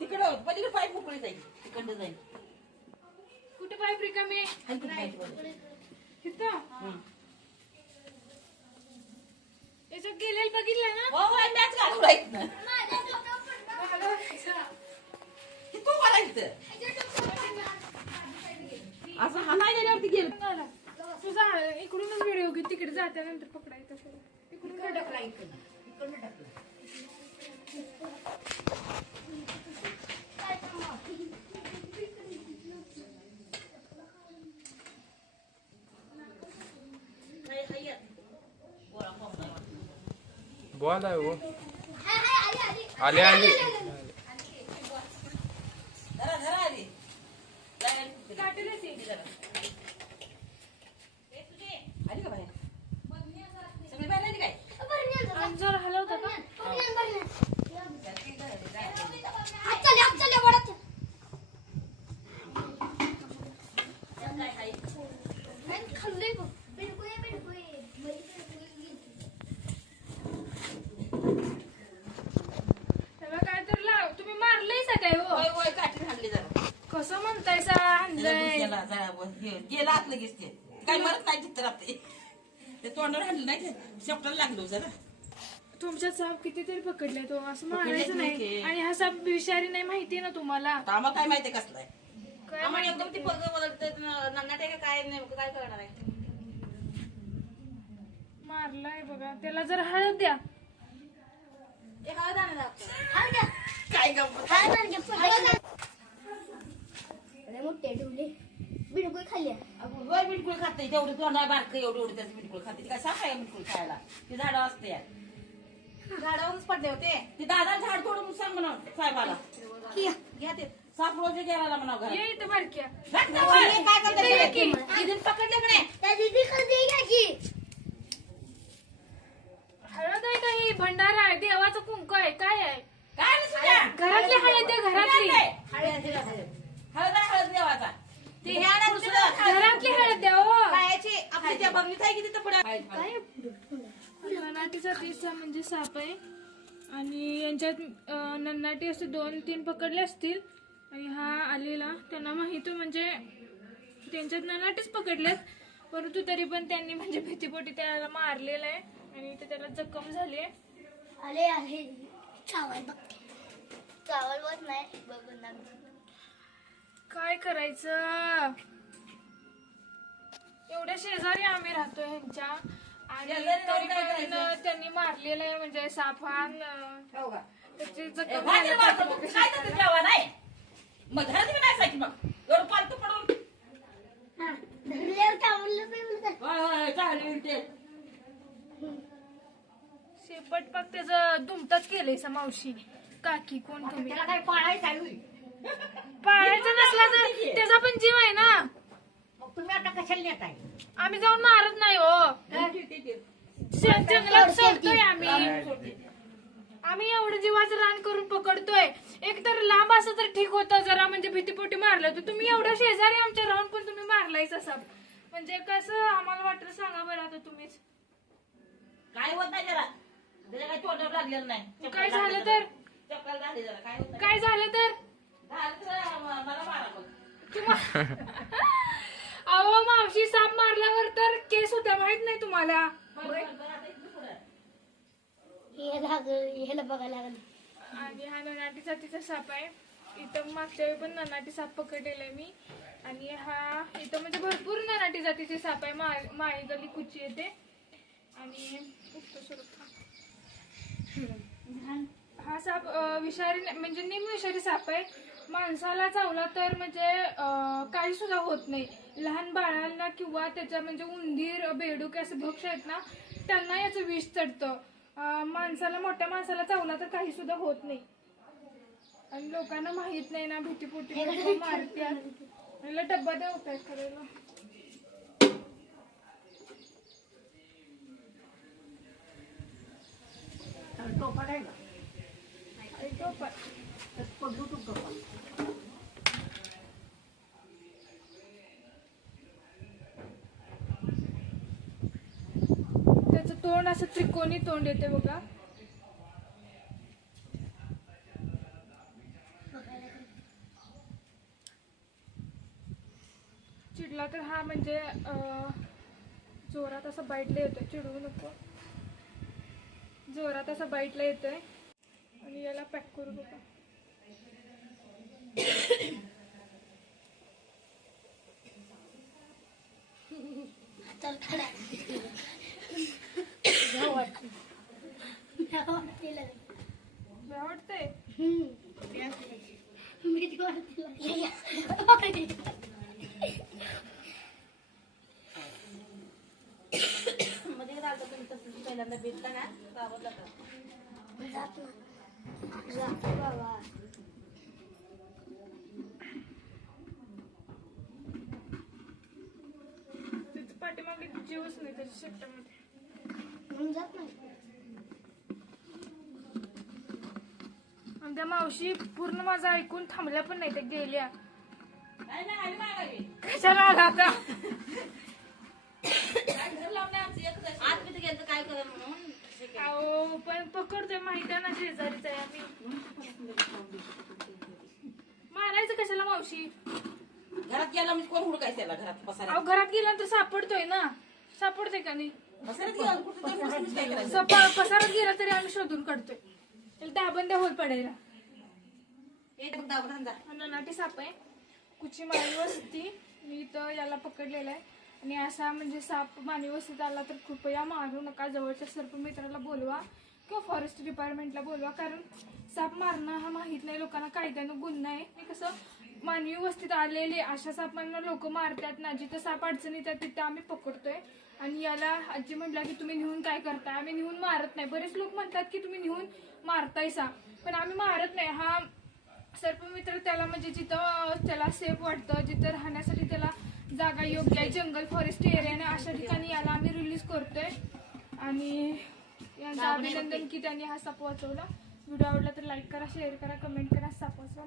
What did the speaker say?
तिकडं पलीकडे पाईप मोकळी जाईल तिकडं जाईल कुठे पाईप रिकामे याच्यात गेलेलं बघितलं ना हो मॅच घालू राहीत ना तू मला इथं असं हा नाही गेल्यावरती गेलं तुझा इकडूनच व्हिडिओ घे तिकडे जात्यानंतर पकडायचं इकडून टाकला इकडनं टाकला बोला हो आले आले जर हलवता का काय तर लाव तुम्ही मारलंय काय हो काठी हाणली जरा कसं म्हणतायसा आणलंय गेला आत लगेच ते काय मरत नाही चित्र आपले ते तोंडावर हाणलं नाही शेपटाला लागलो जरा तुमच्या साप कितीतरी पकडले तो असं मारायचं नाही आणि हा साप विषारी नाही माहिती ना तुम्हाला आम्हाला काय माहिती कसलाय काय आम्हाला एकदम ती पग बदलत नन्नाटे काय नेमकं काय करणार आहे मारलाय बघा त्याला जर हळद द्या हळद आणा काय गप्प मोठे ठेवले बिडकुल खाल्ली वर बिटकुळ खाते तेवढी तोंडा बारक एवढी एवढी त्याची बिटकुळ खाते काय साफ आहे बिटकुल खायला ती झाडं असते झाडावरच पडले होते ती दादा झाड तोडून सांग म्हणा साहेबाला घ्या ते साप रोज गेला म्हणा घरात ये इथं बारक्या काय करते पकडले म्हणे त्या दिदी कधी घ्या की हळद आहे का ही भंडारा आहे देवाचं कुंकू आहे काय आहे काय नाही तुझ्या घरातली हळद द्या घरातली हळद हळद देवाचा ते हे आणा दुसरं घरातली हळद द्या हो खायची आपली त्या बघलीत आहे की तिथं पुढे काय नन्नाटी जातीचा म्हणजे साप आहे आणि यांच्यात नन्नाटी असे 2-3 पकडले असतील आणि हा आलेला त्यांना माहिती म्हणजे त्यांच्यात नन्नाटीच पकडलेत परंतु तरी पण त्यांनी म्हणजे भीतीपोटी त्याला मारलेलं आहे आणि इथे त्याला जखम झाली आहे आले आहे चावल बघते चावल बघ नाही बघून काय करायचं एवढ्या शेजारी आम्ही राहतो ह्यांच्या आणि तरी पण त्यांनी मारलेलं आहे म्हणजे साप हा त्याची जखम नाही मग घरात नाही सायकी मग एवढं पालतू पडून शेपट पाक त्याचं दुमताच केलंय सा मावशी काकी कोण तुम्ही काय पाळायचं पाळायचं नसला तर त्याचा पण जीव आहे ना मग तुम्ही आता कशाला नेत आहे आम्ही जाऊन मारत नाही हो जंगलात सोडतोय आम्ही एवढं जीवाचं रान करून पकडतोय एक तर लांब असं तर ठीक होतं जरा म्हणजे भीतीपोटी मारलं तर तुम्ही एवढं शेजारी आमच्या राहून पण तुम्ही मारलायच असं म्हणजे कसं आम्हाला वाटलं सांगा बरं आता तुम्हीच काय होत नाही जरा त्याच्या काही तोंडावर लागलेलं नाही काय झालं तर चक्कर झाली जरा काय होत काय झालं तर मला मारा अहो मावशी साप मारल्यावर तर केस होत्या माहित नाही तुम्हाला ह्याला बघायला लागले आणि हा ननाटी जातीचा साप आहे इथं मागच्या वेळी पण ननाटी साप पकडलेला आहे मी आणि हा इथं म्हणजे भरपूर ननाटी जातीचे साप आहे माळी गली कुची येते आणि हा साप विषारी म्हणजे निमविषारी साप आहे माणसाला चावला तर म्हणजे काही सुद्धा होत नाही लहान बाळांना किंवा त्याच्या म्हणजे उंदीर बेडूक असे भक्ष आहेत ना त्यांना याचं विष चढतं माणसाला मोठ्या माणसाला चावला तर काही सुद्धा होत नाही आणि लोकांना माहित नाही ना, भीतीपोटी लोकं मारत्यात. याला डब्बा द्या पॅक करायला. टोपा काय का आणि टोपा. पडू तू टोपा. त्याचं तोंड असं त्रिकोणी तोंड येते बघा. चिडला तर हा म्हणजे जोरात असं बाईटला येतोय. चिडवू नको. जोरात असं बाईटला येतोय. आणि याला पॅक करू बघा. तर खडा आवडतंय. मध्ये घालतो तुम्ही तसं पहिल्यांदा भेटला ना तर आवडला का जात ना जात बाबा. तिथं पाठीमागे जीवच नाही त्याच्या शेपटामध्ये. जात नाही. आणि त्या मावशी पूर्ण माझं ऐकून थांबल्या पण नाही, त्या गेल्या. नाही नाही आली मागावी. कशाला आला आता? काय घर लावणे आमचं एकच आहे. आज मी तर गेलं तर काय करेल म्हणून अहो पण पकडतोय, माहिती आहे ना शेजारीच आहे आम्ही. मारायचं कशाला मावशी? घरात गेला म्हणजे कोण हुडकायचं त्याला घरात अहो पसारा घरात गेल्यानंतर सापडतोय ना. सापडतोय का नाही? पसारात गेला कुठं तरी बसूनच काय करायचं. पसारात गेला तरी आम्ही शोधून काढतोय. त्याला दाबण द्या होल पडायला. हे बघ दाबून जा. ननाटी साप आहे. कुची मानवी वस्ती. मी इथं याला पकडलेला आहे. आणि असा म्हणजे साप मानवी वस्तीत आला तर कृपया मारू नका. जवळच्या सर्पमित्राला बोलवा किंवा फॉरेस्ट डिपार्टमेंटला बोलवा. कारण साप मारणं हा माहीत नाही लोकांना, कायद्यानं गुन्हा आहे. हे कसं मानवी वस्तीत आलेले अशा सापांना लोक मारतात ना. जिथं साप अडचणी येतात तिथं आम्ही पकडतोय. आणि याला आजी म्हटलं की तुम्ही नेऊन काय करताय? आम्ही नेऊन मारत नाही. बरेच लोक म्हणतात की तुम्ही नेऊन मारताय साप, पण आम्ही मारत नाही. हा सर्पमित्र त्याला म्हणजे जिथं त्याला सेफ वाटतं, जिथं राहण्यासाठी त्याला जागा योग्य आहे, जंगल फॉरेस्ट एरियाने, अशा ठिकाणी याला आम्ही रिलीज करतोय. आणि यांचं अभिनंदन की त्यांनी हा साप वाचवला. व्हिडिओ आवडला तर लाईक करा, शेअर करा, कमेंट करा. साप वाचवा.